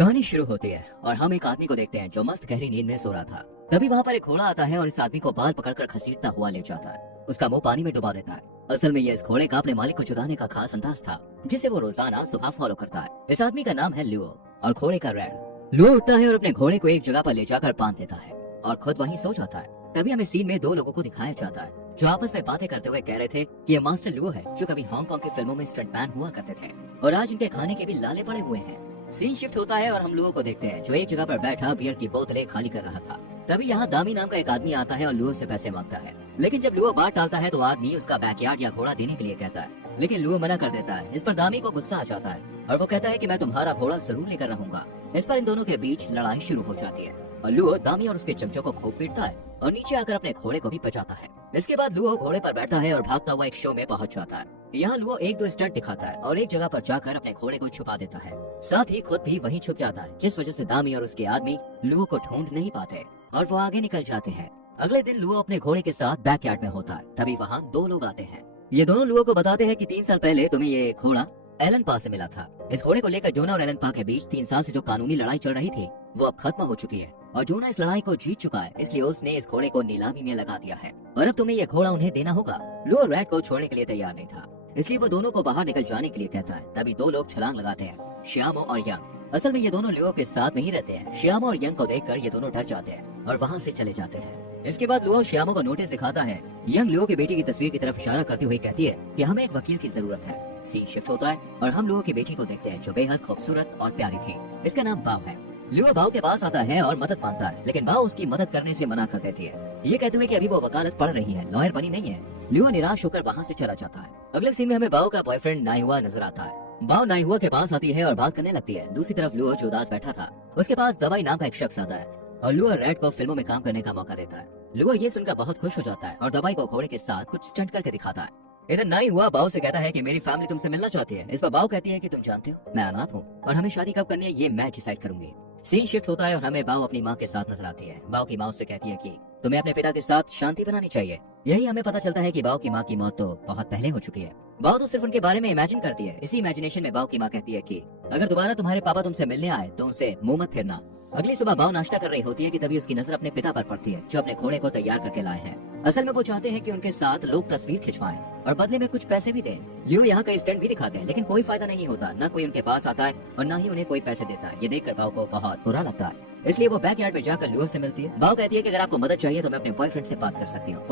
कहानी शुरू होती है और हम एक आदमी को देखते हैं जो मस्त गहरी नींद में सो रहा था। तभी वहाँ पर एक घोड़ा आता है और इस आदमी को बाल पकड़कर घसीटता हुआ ले जाता है। उसका मुंह पानी में डुबा देता है। असल में ये इस घोड़े का अपने मालिक को चुकाने का खास अंदाज था, जिसे वो रोजाना सुबह फॉलो करता है। इस आदमी का नाम है लुओ और घोड़े का रेड। लुओ उठता है और अपने घोड़े को एक जगह पर ले जाकर बांध देता है और खुद वहीं सो जाता है। तभी हमें सीन में दो लोगों को दिखाया जाता है जो आपस में बातें करते हुए कह रहे थे कि ये मास्टर लुओ है जो कभी हांगकांग की फिल्मों में स्टंटमैन हुआ करते थे और आज इनके खाने के भी लाले पड़े हुए हैं। सीन शिफ्ट होता है और हम लुओ को देखते हैं जो एक जगह पर बैठा बियर की बोतलें खाली कर रहा था। तभी यहाँ दामी नाम का एक आदमी आता है और लुओ से पैसे मांगता है, लेकिन जब लुओ बात टालता है तो आदमी उसका बैकयार्ड या घोड़ा देने के लिए कहता है, लेकिन लुओ मना कर देता है। इस पर दामी को गुस्सा आ जाता है और वो कहता है कि मैं तुम्हारा घोड़ा जरूर लेकर रहूंगा। इस पर इन दोनों के बीच लड़ाई शुरू हो जाती है और लुओ दामी और उसके चमचों को खूब पीटता है और नीचे आकर अपने घोड़े को भी बचाता है। इसके बाद लुओ घोड़े पर बैठता है और भागता हुआ एक शो में पहुंच जाता है। यहाँ लुओ एक दो स्टंट दिखाता है और एक जगह पर जाकर अपने घोड़े को छुपा देता है, साथ ही खुद भी वहीं छुप जाता है, जिस वजह से दामी और उसके आदमी लुओ को ढूंढ नहीं पाते और वो आगे निकल जाते हैं। अगले दिन लुओ अपने घोड़े के साथ बैकयार्ड में होता है। तभी वहाँ दो लोग आते हैं। ये दोनों लुओ को बताते हैं कि 3 साल पहले तुम्हें ये घोड़ा एलन पा से मिला था। इस घोड़े को लेकर जोना और एलन पा के बीच 3 साल से जो कानूनी लड़ाई चल रही थी वो अब खत्म हो चुकी है और जोना इस लड़ाई को जीत चुका है, इसलिए उसने इस घोड़े को नीलामी में लगा दिया है और अब तुम्हें ये घोड़ा उन्हें देना होगा। लुओ रेड को छोड़ने के लिए तैयार नहीं था, इसलिए वो दोनों को बाहर निकल जाने के लिए कहता है। तभी दो लोग छलांग लगाते हैं, श्यामो और यंग। असल में ये दोनों लुओ के साथ में ही रहते हैं। श्यामो और यंग को देखकर ये दोनों डर जाते हैं और वहाँ से चले जाते हैं। इसके बाद लुओ श्यामो को नोटिस दिखाता है। यंग लुओ की बेटी की तस्वीर की तरफ इशारा करते हुए कहती है कि हमें एक वकील की जरूरत है। सीन शिफ्ट होता है और हम लुओ की बेटी को देखते हैं जो बेहद खूबसूरत और प्यारी थी। इसका नाम बाव है। लुओ बाव के पास आता है और मदद मांगता है, लेकिन बाव उसकी मदद करने से मना कर देती है, ये कहते हुए कि अभी वो वकालत पढ़ रही है, लॉयर बनी नहीं है। लुओ निराश होकर वहाँ से चला जाता है। अगले सीन में हमें बाव का बॉयफ्रेंड नाइहुआ नजर आता है। बाव नाइहुआ के पास आती है और बात करने लगती है। दूसरी तरफ लुओ जो उदास बैठा था उसके पास दवाई नाम का एक शख्स आता है और लुओ रेड को फिल्मों में काम करने का मौका देता है। लुओ ये सुनकर बहुत खुश हो जाता है और दवाई को घोड़े के साथ कुछ स्टंट करके दिखाता है। इधर नाइहुआ बाव से कहता है कि मेरी फैमिली तुमसे मिलना चाहती है। इस पर बाव कहती है कि तुम जानते हो मैं अनाथ हूँ और हमें शादी कब करनी है ये मैं डिसाइड करूंगी। सीन शिफ्ट होता है और हमें बाव अपनी माँ के साथ नजर आती है। बाव की माँ उससे कहती है कि तुम्हें अपने पिता के साथ शांति बनानी चाहिए। यही हमें पता चलता है कि बाव की माँ की मौत तो बहुत पहले हो चुकी है। बाव तो सिर्फ उनके बारे में इमेजिन करती है। इसी इमेजिनेशन में बाव की माँ कहती है कि अगर दोबारा तुम्हारे पापा तुमसे मिलने आए तो उनसे मुंह मत फेरना। अगली सुबह बाव नाश्ता कर रही होती है कि तभी उसकी नजर अपने पिता पर पड़ती है जो अपने घोड़े को तैयार करके लाए हैं। असल में वो चाहते हैं कि उनके साथ लोग तस्वीर खिंचवाएं और बदले में कुछ पैसे भी दें। लियो यहाँ का स्टंट भी दिखाते हैं, लेकिन कोई फायदा नहीं होता। न कोई उनके पास आता है और न ही उन्हें कोई पैसे देता है। ये देखकर बाव को बहुत बुरा लगता है, इसलिए वो बैकयार्ड में जाकर लियो से मिलती है। बाव कहती है कि अगर आपको मदद चाहिए तो मैं अपने बॉयफ्रेंड से बात कर सकती हूँ,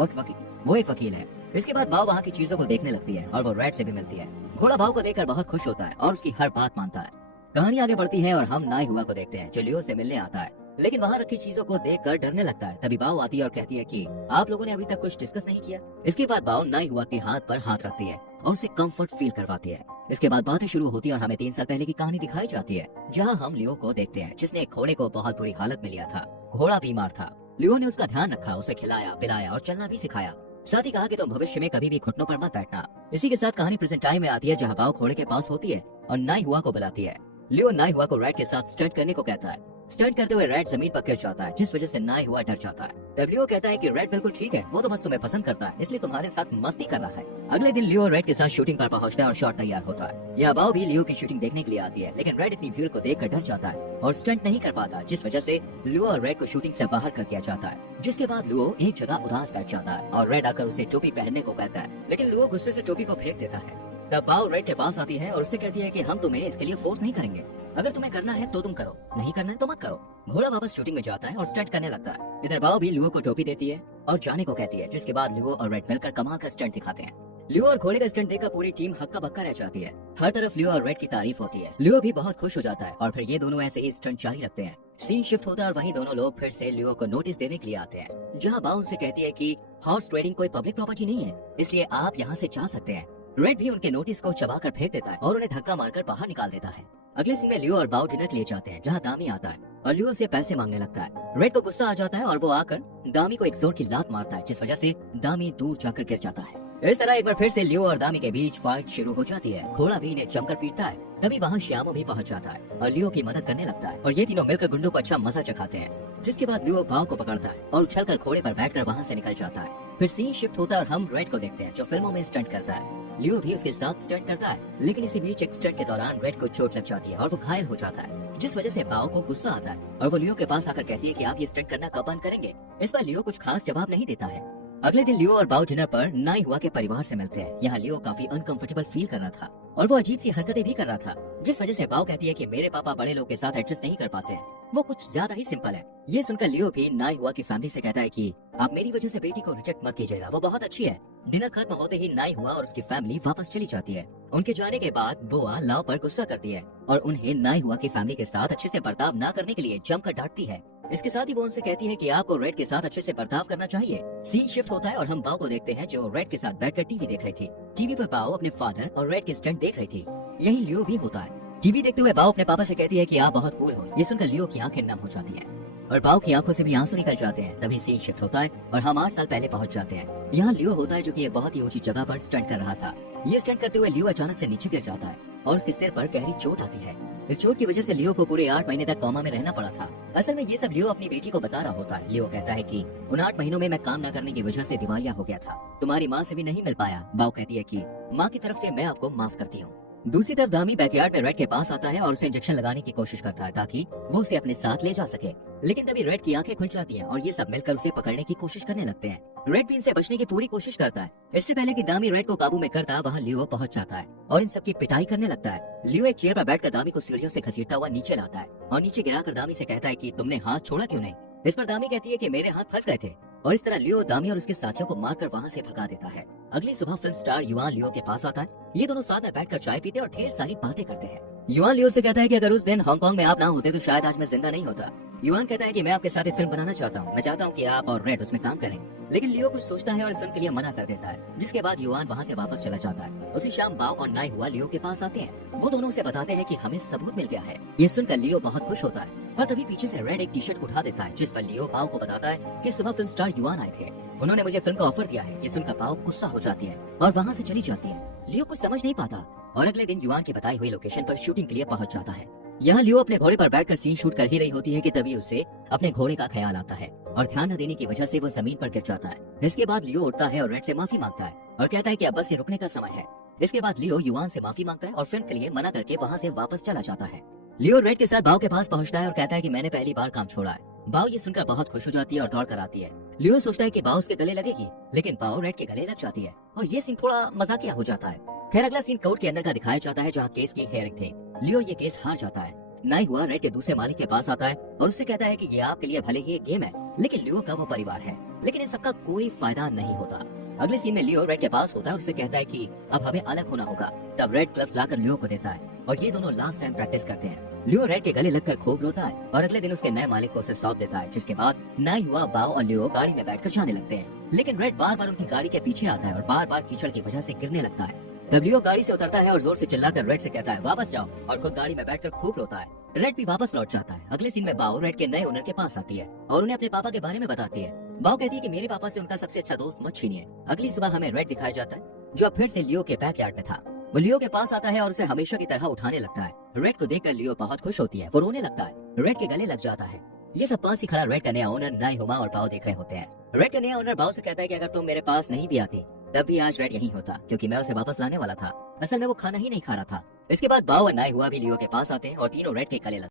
वो एक वकील है। इसके बाद बाव वहाँ की चीजों को देखने लगती है और वो रेड से भी मिलती है। घोड़ा बाव को देखकर बहुत खुश होता है और उसकी हर बात मानता है। कहानी आगे बढ़ती है और हम नाइहुआ को देखते हैं जो लियो से मिलने आता है, लेकिन वहाँ रखी चीजों को देखकर डरने लगता है। तभी बाव आती है और कहती है कि आप लोगों ने अभी तक कुछ डिस्कस नहीं किया। इसके बाद बाव नाइहुआ के हाथ पर हाथ रखती है और उसे कंफर्ट फील करवाती है। इसके बाद बातें शुरू होती है और हमें 3 साल पहले की कहानी दिखाई जाती है, जहाँ हम लियो को देखते हैं जिसने एक घोड़े को बहुत बुरी हालत में लिया था। घोड़ा बीमार था। लियो ने उसका ध्यान रखा, उसे खिलाया पिलाया और चलना भी सिखाया। साथ ही कहा कि तुम भविष्य में कभी भी घुटनों पर मत बैठना। इसी के साथ कहानी प्रेजेंट टाइम में आती है जहाँ बाव घोड़े के पास होती है और नाइहुआ को बुलाती है। लियो नाइहुआ को रेड के साथ स्टंट करने को कहता है। स्टंट करते हुए रेड जमीन पर गिर जाता है, जिस वजह से नाइहुआ डर जाता है। तब लियो कहता है कि रेड बिल्कुल ठीक है, वो तो बस तुम्हें पसंद करता है, इसलिए तुम्हारे साथ मस्ती कर रहा है। अगले दिन लियो रेड के साथ शूटिंग पर पहुंचता है और शॉट तैयार होता है। यह बाव भी लियो की शूटिंग देखने के लिए आती है, लेकिन रेड इतनी भीड़ को देखकर डर जाता है और स्टंट नहीं कर पाता, जिस वजह से लियो और रेड को शूटिंग से बाहर कर दिया जाता है। जिसके बाद लियो एक जगह उदास बैठ जाता है और रेड आकर उसे टोपी पहनने को कहता है, लेकिन लियो गुस्से से टोपी को फेंक देता है। तब बाव रेड के पास आती है और उससे कहती है कि हम तुम्हें इसके लिए फोर्स नहीं करेंगे, अगर तुम्हें करना है तो तुम करो, नहीं करना है तो मत करो। घोड़ा वापस शूटिंग में जाता है और स्टंट करने लगता है। इधर बाव भी लियो को टोपी देती है और जाने को कहती है, जिसके बाद लियो और रेड मिलकर कमाल का स्टंट दिखाते हैं। लियो और घोड़े का स्टंट देखकर पूरी टीम हक्का बक्का रह जाती है। हर तरफ लियो और रेड की तारीफ होती है। लियो भी बहुत खुश हो जाता है और फिर ये दोनों ऐसे ही स्टंट जारी रखते हैं। सीन शिफ्ट होता है और वहीं दोनों लोग फिर से लियो को नोटिस देने के लिए आते हैं, जहाँ बाव उनसे कहती है कि हॉर्स ट्रेडिंग कोई पब्लिक प्रॉपर्टी नहीं है, इसलिए आप यहाँ से जा सकते हैं। रेड भी उनके नोटिस को चबाकर फेंक देता है और उन्हें धक्का मारकर बाहर निकाल देता है। अगले सीन में लियो और बाव डिनर के लिए जाते हैं, जहाँ दामी आता है और लियो से पैसे मांगने लगता है। रेड को गुस्सा आ जाता है और वो आकर दामी को एक जोर की लात मारता है, जिस वजह से दामी दूर जाकर गिर जाता है। इस तरह एक बार फिर से लियो और दामी के बीच फाइट शुरू हो जाती है। घोड़ा भी इन्हें जमकर पीटता है। तभी वहाँ श्यामो भी पहुँच जाता है और लियो की मदद करने लगता है और ये तीनों मिलकर गुंडों को अच्छा मजा चखाते हैं। जिसके बाद लियो बाव को पकड़ता है और उछलकर घोड़े पर बैठकर वहाँ से निकल जाता है। फिर सीन शिफ्ट होता है और हम रेड को देखते हैं जो फिल्मों में स्टंट करता है। लियो भी उसके साथ स्टंट करता है, लेकिन इसी बीच एक स्टंट के दौरान रेड को चोट लग जाती है और वो घायल हो जाता है। जिस वजह से बाओ को गुस्सा आता है और वो लियो के पास आकर कहती है कि आप ये स्टंट करना कब बंद करेंगे। इस पर लियो कुछ खास जवाब नहीं देता है। अगले दिन लियो और बाओ डिनर पर नाई हुआ के परिवार से मिलते हैं। यहाँ लियो काफी अनकंफर्टेबल फील कर रहा था और वो अजीब सी हरकतें भी कर रहा था, जिस वजह से बाओ कहती है कि मेरे पापा बड़े लोग के साथ एडजस्ट नहीं कर पाते हैं, वो कुछ ज्यादा ही सिंपल है। ये सुनकर लियो भी नाई हुआ की फैमिली से कहता है कि आप मेरी वजह से बेटी को रिजेक्ट मत कीजिएगा, वो बहुत अच्छी है। डिनर खत्म होते ही नाई हुआ और उसकी फैमिली वापस चली जाती है। उनके जाने के बाद बुआ लाओ पर गुस्सा करती है और उन्हें नाई हुआ की फैमिली के साथ अच्छे से बर्ताव न करने के लिए जमकर डांटती है। इसके साथ ही वो उनसे कहती है कि आपको रेड के साथ अच्छे से बर्ताव करना चाहिए। सीन शिफ्ट होता है और हम बाओ को देखते हैं जो रेड के साथ बैठकर टीवी देख रही थी। टीवी पर बाओ अपने फादर और रेड के स्टंट देख रही थी। यही लियो भी होता है। टीवी देखते हुए बाओ अपने पापा से कहती है कि आप बहुत कूल हो। ये सुनकर लियो की आंखें नम हो जाती हैं और बाओ की आंखों से भी आंसू निकल जाते हैं। तभी सीन शिफ्ट होता है और हम 8 साल पहले पहुंच जाते हैं। यहाँ लियो होता है जो कि एक बहुत ही ऊंची जगह पर स्टंट कर रहा था। ये स्टंट करते हुए लियो अचानक से नीचे गिर जाता है और उसके सिर पर गहरी चोट आती है। इस चोट की वजह से लियो को पूरे 8 महीने तक कोमा में रहना पड़ा था। असल में ये सब लियो अपनी बेटी को बता रहा होता है। लियो कहता है कि उन 8 महीनों में मैं काम न करने की वजह से दिवालिया हो गया था, तुम्हारी माँ से भी नहीं मिल पाया। बाओ कहती है कि माँ की तरफ से मैं आपको माफ करती हूँ। दूसरी तरफ दामी बैकयार्ड में रेड के पास आता है और उसे इंजेक्शन लगाने की कोशिश करता है ताकि वो उसे अपने साथ ले जा सके, लेकिन तभी रेड की आंखें खुल जाती हैं और ये सब मिलकर उसे पकड़ने की कोशिश करने लगते हैं। रेड भी इनसे बचने की पूरी कोशिश करता है। इससे पहले कि दामी रेड को काबू में करता, वहाँ लियो पहुंच जाता है और इन सबकी पिटाई करने लगता है। लियो एक चेयर पर बैठकर दामी को सीढ़ियों से घसीटता हुआ नीचे लाता है और नीचे गिराकर दामी से कहता है कि तुमने हाथ छोड़ा क्यों नहीं। इस पर दामी कहती है कि मेरे हाथ फंस गए थे और इस तरह लियो दामी और उसके साथियों को मारकर वहाँ से भगा देता है। अगली सुबह फिल्म स्टार युआन लियो के पास आता है। ये दोनों साथ में बैठकर चाय पीते और ढेर सारी बातें करते हैं। युआन लियो से कहता है कि अगर उस दिन हांगकांग में आप ना होते तो शायद आज मैं जिंदा नहीं होता। युआन कहता है कि मैं आपके साथ एक फिल्म बनाना चाहता हूँ, मैं चाहता हूँ कि आप और रेड उसमें काम करें। लेकिन लियो कुछ सोचता है और इस फिल्म के लिए मना कर देता है, जिसके बाद युआन वहाँ से वापस चला जाता है। उसी शाम बाओ और नाई हुआ लियो के पास आते हैं। वो दोनों उसे बताते हैं कि हमें सबूत मिल गया है। ये सुनकर लियो बहुत खुश होता है, पर तभी पीछे से रेड एक टी शर्ट उठा देता है, जिस पर लियो बाओ को बताता है कि सुबह फिल्म स्टार युआन आए थे, उन्होंने मुझे फिल्म का ऑफर दिया है। ये सुनकर बाओ गुस्सा हो जाती है और वहाँ से चली जाती है। लियो कुछ समझ नहीं पाता और अगले दिन युआन की बताई हुई लोकेशन पर शूटिंग के लिए पहुंच जाता है। यहाँ लियो अपने घोड़े पर बैठकर सीन शूट कर ही रही होती है कि तभी उसे अपने घोड़े का ख्याल आता है और ध्यान न देने की वजह से वो जमीन पर गिर जाता है। इसके बाद लियो उठता है और रेड से माफी मांगता है और कहता है कि अब बस ये रुकने का समय है। इसके बाद लियो युआन से माफी मांगता है और फिल्म के लिए मना करके वहाँ से वापस चला जाता है। लियो रेड के साथ बाओ के पास पहुंचता है और कहता है कि मैंने पहली बार काम छोड़ा है। बाओ ये सुनकर बहुत खुश हो जाती है और दौड़ कर आती है। लियो सोचता है कि बाओ उसके गले लगेगी, लेकिन बाओ रेड के गले लग जाती है और ये सीन थोड़ा मजाकिया हो जाता है। खैर अगला सीन कोर्ट के अंदर का दिखाया जाता है जहाँ केस की हेयरिंग थी। लियो ये केस हार जाता है। नाई हुआ रेड के दूसरे मालिक के पास आता है और उससे कहता है कि ये आपके लिए भले ही एक गेम है, लेकिन लियो का वो परिवार है, लेकिन इन सबका कोई फायदा नहीं होता। अगले सीन में लियो रेड के पास होता है और उससे कहता है कि अब हमें अलग होना होगा। तब रेड ग्लव्स लाकर लियो को देता है और ये दोनों लास्ट टाइम प्रैक्टिस करते हैं। लियो रेड के गले लगकर खूब रोता है और अगले दिन उसके नए मालिक को उसे सौंप देता है, जिसके बाद नाई हुआ बाओ और लियो गाड़ी में बैठकर जाने लगते हैं। लेकिन रेड बार बार उनकी गाड़ी के पीछे आता है और बार बार कीचड़ की वजह से गिरने लगता है। तब लियो गाड़ी से उतरता है और जोर से चिल्लाकर रेड से कहता है वापस जाओ, और खुद गाड़ी में बैठकर खूब रोता है। रेड भी वापस लौट जाता है। अगले सीन में बाओ रेड के नए ओनर के पास आती है और उन्हें अपने पापा के बारे में बताती है। बाओ कहती है कि मेरे पापा से उनका सबसे अच्छा दोस्त मत छीनिए। अगली सुबह हमें रेड दिखाया जाता है जो अब फिर से लियो के बैकयार्ड में था। वो लियो के पास आता है और उसे हमेशा की तरह उठाने लगता है। रेड को देखकर लियो बहुत खुश होती है, वो रोने लगता है, रेड के गले लग जाता है। ये सब पास ही खड़ा रेड का नया ओनर नाई हुमा और बाओ देख रहे होते हैं। रेड का नया ओनर बाओ से कहता है कि अगर तुम मेरे पास नहीं भी आती तब भी आज रेड यहीं होता, क्योंकि मैं उसे वापस लाने वाला था। असल में वो खाना ही नहीं खा रहा था। इसके बाद बाओ और नाई हुआ भी लियो के पास आते हैं और तीनों रेड के गले लगते हैं।